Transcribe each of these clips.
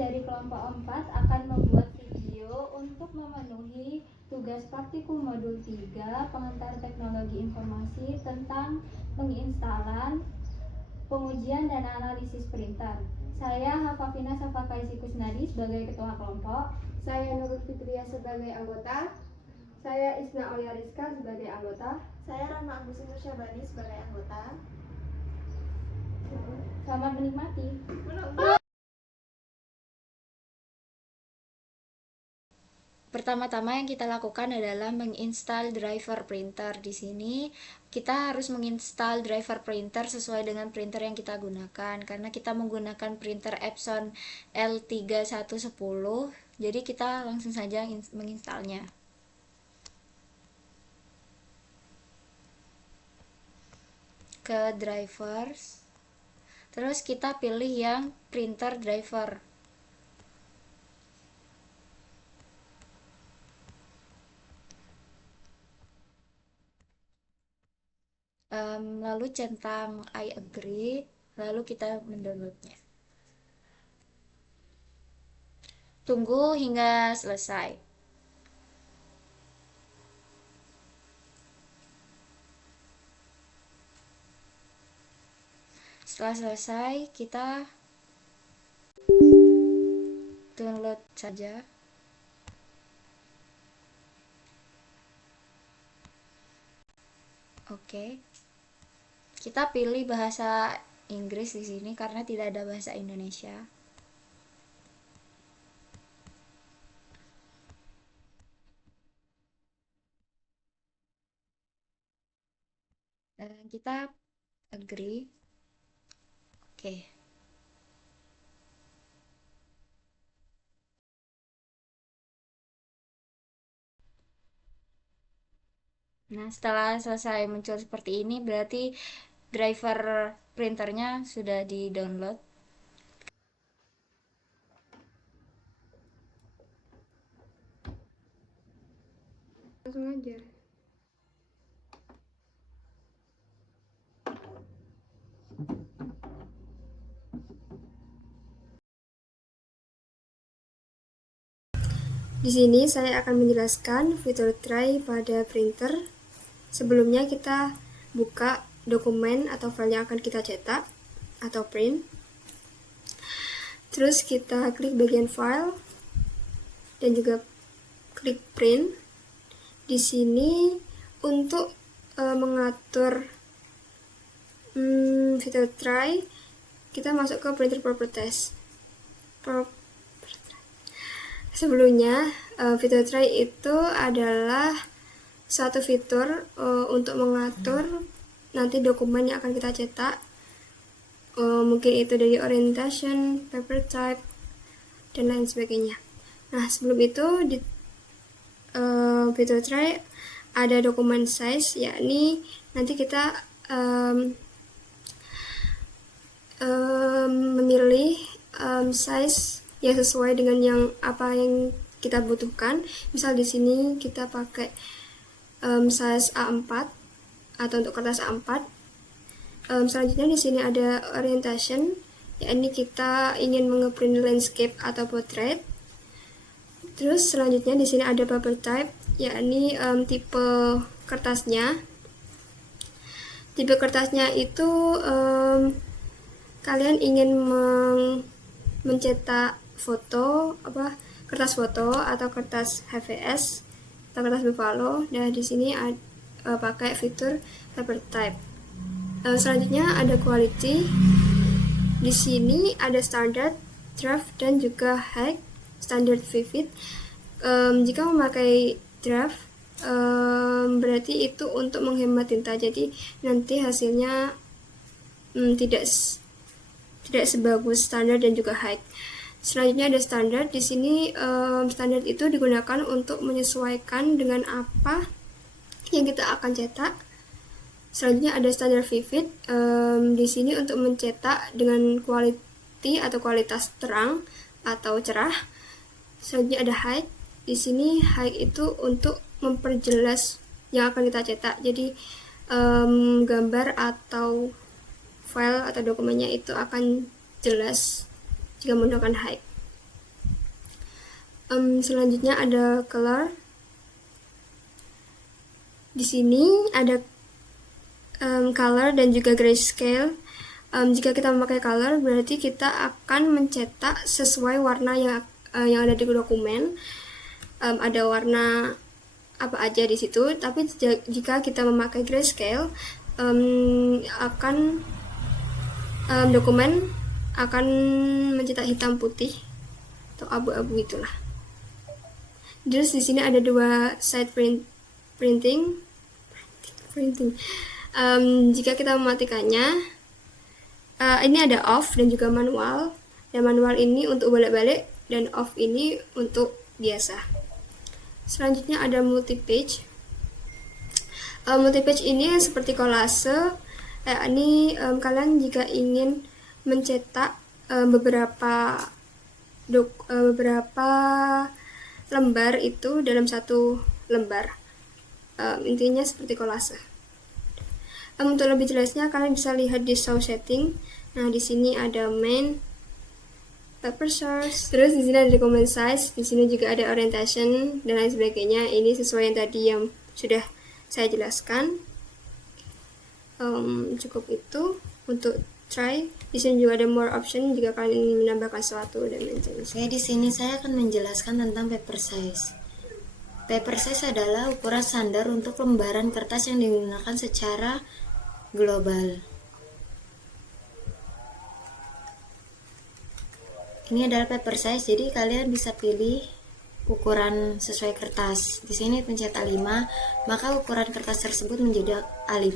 dari kelompok 4 akan membuat video untuk memenuhi tugas praktikum modul 3 pengantar teknologi informasi tentang penginstalan, pengujian dan analisis printer. Saya Hafafina Safakaisi Kusnadi sebagai ketua kelompok. Saya Nurul Fitria sebagai anggota. Saya Isna Aulia Rizka sebagai anggota. Saya Rahma Agus Nur Syabani sebagai anggota. Selamat menikmati. Pertama-tama yang kita lakukan adalah menginstal driver printer. Di sini kita harus menginstal driver printer sesuai dengan printer yang kita gunakan, karena kita menggunakan printer Epson L3110. Jadi kita langsung saja menginstalnya. Ke drivers, terus kita pilih yang printer driver. Lalu centang I agree, lalu kita mendownloadnya. Tunggu hingga selesai. Setelah selesai, kita download saja. Oke. Kita pilih bahasa Inggris di sini karena tidak ada bahasa Indonesia. Dan kita agree. Oke. Nah, setelah selesai muncul seperti ini, berarti driver printernya sudah di-download. Langsung aja. Di sini saya akan menjelaskan fitur try pada printer. Sebelumnya kita buka dokumen atau file yang akan kita cetak atau print. Terus kita klik bagian file dan juga klik print. Di sini untuk mengatur fitur try, kita masuk ke printer properties. Sebelumnya, fitur try itu adalah suatu fitur untuk mengatur nanti dokumen yang akan kita cetak. Mungkin itu dari orientation, paper type, dan lain sebagainya. Nah, sebelum itu di fitur try ada dokumen size, yakni nanti kita memilih size yang sesuai dengan yang kita butuhkan. Misal di sini kita pakai size A4 atau untuk kertas A4. Selanjutnya di sini ada orientation, yakni kita ingin mengeprint landscape atau portrait. Terus selanjutnya di sini ada paper type, yakni tipe kertasnya. Tipe kertasnya itu kalian ingin mencetak foto, kertas foto atau kertas HVS atau kertas buffalo. Nah, di sini pakai fitur paper type. Selanjutnya ada quality. Di sini ada standard, draft, dan juga high, standard, vivid. Jika memakai draft, berarti itu untuk menghemat tinta. Jadi nanti hasilnya tidak sebagus standar dan juga high. Selanjutnya ada standar. Di sini standar itu digunakan untuk menyesuaikan dengan apa yang kita akan cetak. Selanjutnya ada standar vivid. Di sini untuk mencetak dengan quality atau kualitas terang atau cerah. Selanjutnya ada high. Di sini high itu untuk memperjelas yang akan kita cetak. Jadi gambar atau file atau dokumennya itu akan jelas jika menggunakan high. Selanjutnya ada color. Di sini ada color dan juga grayscale. Jika kita memakai color, berarti kita akan mencetak sesuai warna yang ada di dokumen. Ada warna apa aja di situ. Tapi jika kita memakai grayscale, dokumen akan mencetak hitam putih atau abu-abu itulah. Terus di sini ada dua side printing. Jika kita mematikannya, ini ada off dan juga manual. Dan manual ini untuk bolak-balik dan off ini untuk biasa. Selanjutnya ada multi-page. Multi-page ini seperti kolase. Kalian jika ingin mencetak beberapa lembar itu dalam satu lembar. Intinya seperti kolase. Untuk lebih jelasnya kalian bisa lihat di show setting. Nah, di sini ada main, paper source, terus di sini ada document size, di sini juga ada orientation dan lain sebagainya. Ini sesuai yang tadi yang sudah saya jelaskan. Cukup itu untuk try. Di sini juga ada more option jika kalian ingin menambahkan sesuatu dan lain sebagainya. Di sini saya akan menjelaskan tentang paper size. Paper size adalah ukuran standar untuk lembaran kertas yang digunakan secara global. Ini adalah paper size, jadi kalian bisa pilih ukuran sesuai kertas. Di sini pencet A5, maka ukuran kertas tersebut menjadi A5.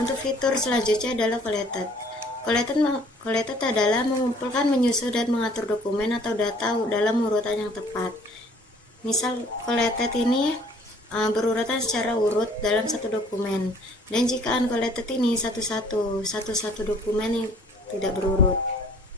Untuk fitur selanjutnya adalah collected. Collected adalah mengumpulkan, menyusun, dan mengatur dokumen atau data dalam urutan yang tepat. Misal collected ini berurutan secara urut dalam satu dokumen, dan jika uncollected ini satu-satu dokumen yang tidak berurut.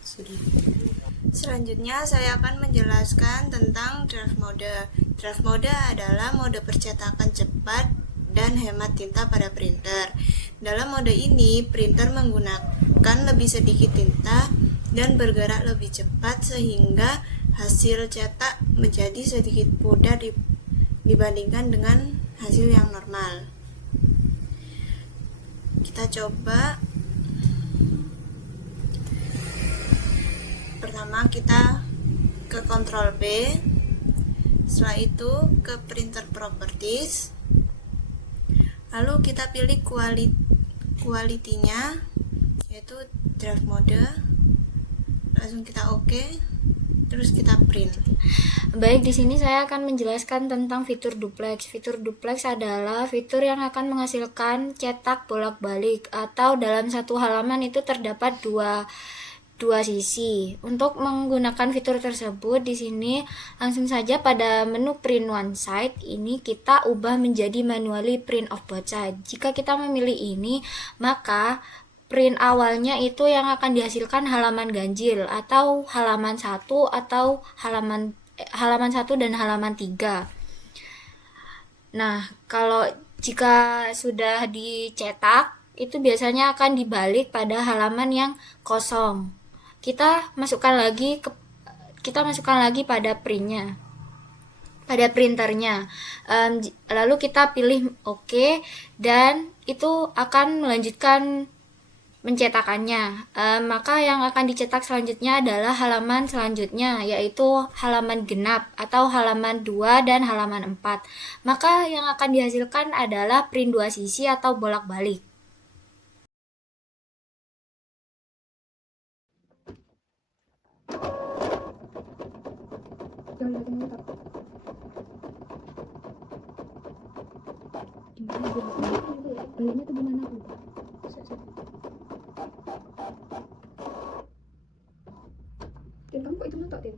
Sudah. Selanjutnya saya akan menjelaskan tentang draft mode. Draft mode adalah mode percetakan cepat dan hemat tinta pada printer. Dalam mode ini, printer menggunakan lebih sedikit tinta dan bergerak lebih cepat sehingga hasil cetak menjadi sedikit mudah dibandingkan dengan hasil yang normal. Kita coba. Pertama kita ke Ctrl B, setelah itu ke printer properties, lalu kita pilih quality-nya yaitu draft mode, langsung kita OK, terus kita print. Baik, di sini saya akan menjelaskan tentang fitur duplex. Fitur duplex adalah fitur yang akan menghasilkan cetak bolak-balik atau dalam satu halaman itu terdapat dua sisi. Untuk menggunakan fitur tersebut, di sini langsung saja pada menu print one side ini kita ubah menjadi manually print of both side. Jika kita memilih ini, maka print awalnya itu yang akan dihasilkan halaman ganjil atau halaman 1 atau halaman 1 dan halaman 3. Nah, kalau jika sudah dicetak itu biasanya akan dibalik pada halaman yang kosong. Kita masukkan lagi pada printernya. Lalu kita pilih OK dan itu akan melanjutkan mencetakannya. Maka yang akan dicetak selanjutnya adalah halaman selanjutnya, yaitu halaman genap atau halaman 2 dan halaman 4. Maka yang akan dihasilkan adalah print dua sisi atau bolak-balik. Baliknya tuh gimana tuh? Kamu kok itu nonton, Tim?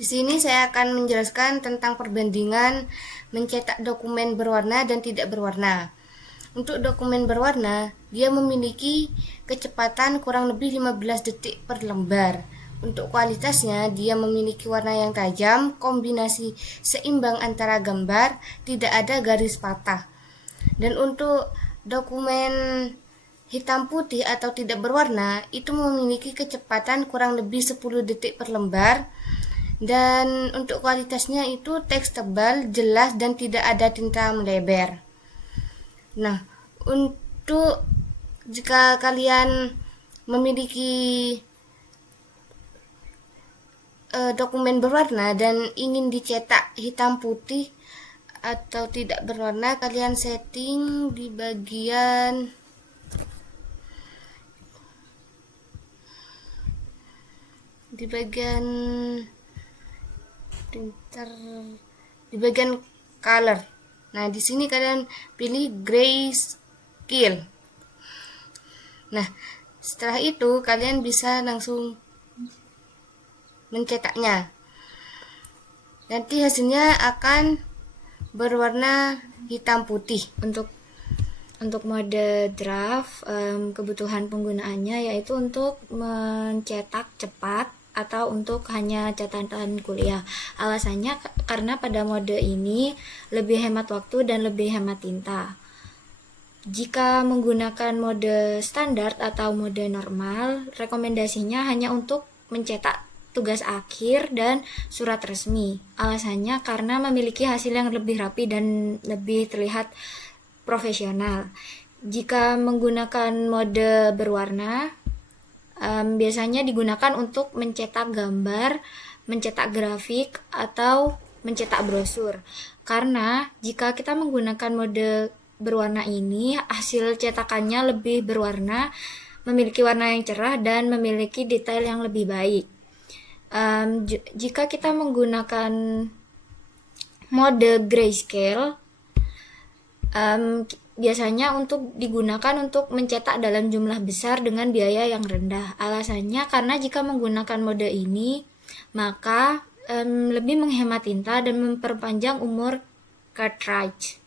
Di sini saya akan menjelaskan tentang perbandingan mencetak dokumen berwarna dan tidak berwarna. Untuk dokumen berwarna, dia memiliki kecepatan kurang lebih 15 detik per lembar. Untuk kualitasnya, dia memiliki warna yang tajam, kombinasi seimbang antara gambar, tidak ada garis patah. Dan untuk dokumen hitam putih atau tidak berwarna, itu memiliki kecepatan kurang lebih 10 detik per lembar. Dan untuk kualitasnya itu teks tebal, jelas, dan tidak ada tinta melebar. Nah, untuk jika kalian memiliki dokumen berwarna dan ingin dicetak hitam putih atau tidak berwarna, kalian setting di bagian printer, di bagian color. Nah, di sini kalian pilih grayscale. Nah, setelah itu kalian bisa langsung mencetaknya. Nanti hasilnya akan berwarna hitam putih. Untuk mode draft, kebutuhan penggunaannya yaitu untuk mencetak cepat atau untuk hanya catatan kuliah. Alasannya karena pada mode ini lebih hemat waktu dan lebih hemat tinta. Jika menggunakan mode standar atau mode normal, rekomendasinya hanya untuk mencetak tugas akhir dan surat resmi. Alasannya karena memiliki hasil yang lebih rapi dan lebih terlihat profesional. Jika menggunakan mode berwarna, biasanya digunakan untuk mencetak gambar, mencetak grafik, atau mencetak brosur. Karena jika kita menggunakan mode berwarna ini, hasil cetakannya lebih berwarna, memiliki warna yang cerah, dan memiliki detail yang lebih baik. Jika kita menggunakan mode grayscale, biasanya digunakan untuk mencetak dalam jumlah besar dengan biaya yang rendah. Alasannya karena jika menggunakan mode ini, maka lebih menghemat tinta dan memperpanjang umur cartridge.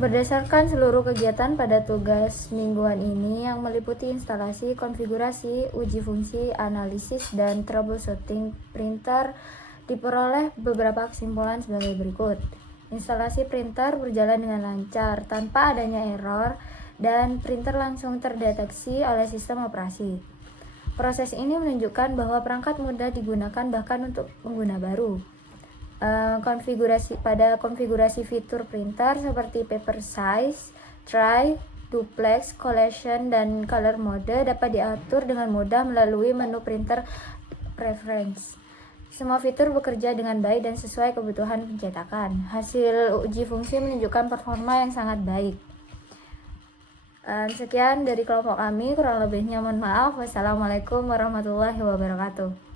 Berdasarkan seluruh kegiatan pada tugas mingguan ini yang meliputi instalasi, konfigurasi, uji fungsi, analisis, dan troubleshooting printer, diperoleh beberapa kesimpulan sebagai berikut. Instalasi printer berjalan dengan lancar tanpa adanya error dan printer langsung terdeteksi oleh sistem operasi. Proses ini menunjukkan bahwa perangkat mudah digunakan bahkan untuk pengguna baru. Konfigurasi fitur printer seperti paper size, try, duplex, collection, dan color mode dapat diatur dengan mudah melalui menu printer preference. Semua fitur bekerja dengan baik dan sesuai kebutuhan pencetakan. Hasil uji fungsi menunjukkan performa yang sangat baik. Sekian dari kelompok kami, kurang lebihnya mohon maaf. Wassalamualaikum warahmatullahi wabarakatuh.